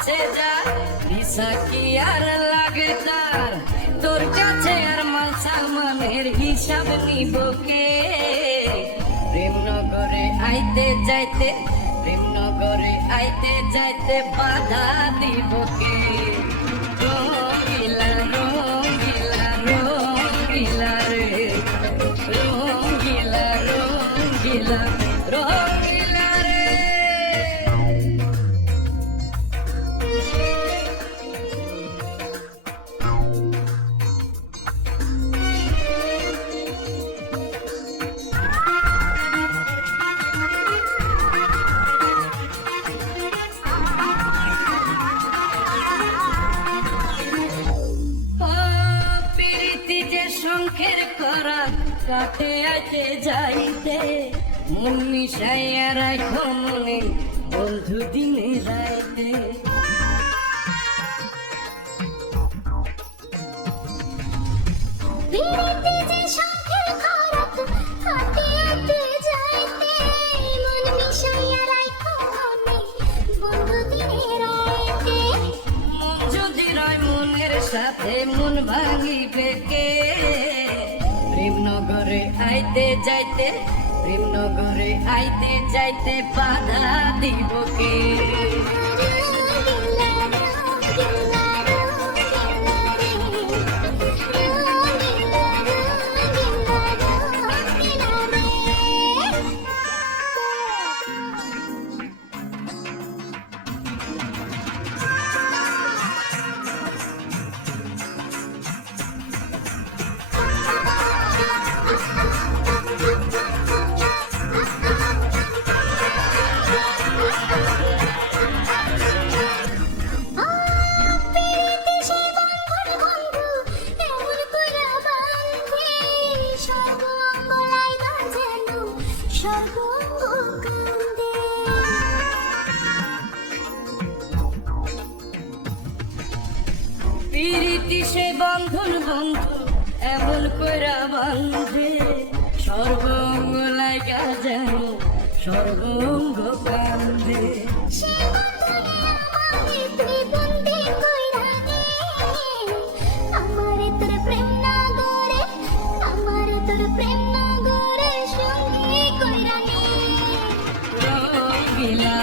কাছে যা, ভিসা কি আর লাগে তার? তোর কাছে আর মাল মানের হিসাব নিবকে প্রেমনগরে আইতে যাইতে, প্রেমনগরে আইতে যাইতে বাধা দিবকে কে? করা আছে যাইতে মন মিশাইয়া বন্ধু দিনে যাইতে। বিরিতি আইতে যাইতে প্রেমনগরে আইতে যাইতে বাধা দিব কে? সে বন্ধন বন্ধু এমন কইরা বান্ধে সর্বঙ্গ লাগা যেন সর্বঙ্গ তোর প্রেম সঙ্গী রঙিলা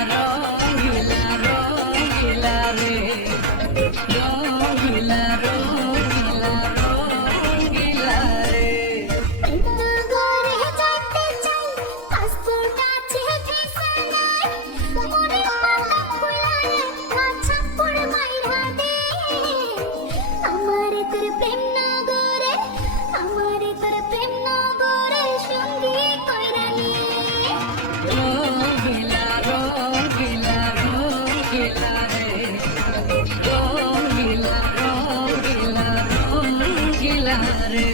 রে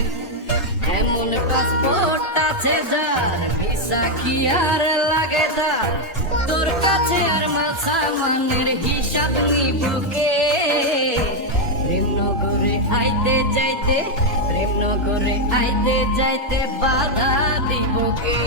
এমন পাসপোর্ট আছে যার ভিসা কি আর লাগে তার? তোর কাছে আর মাসা মানের হিসাব নিবকে প্রেমনগরে আইতে যাইতে প্রেমনগরে আইতে যাইতে বাধা দিবকে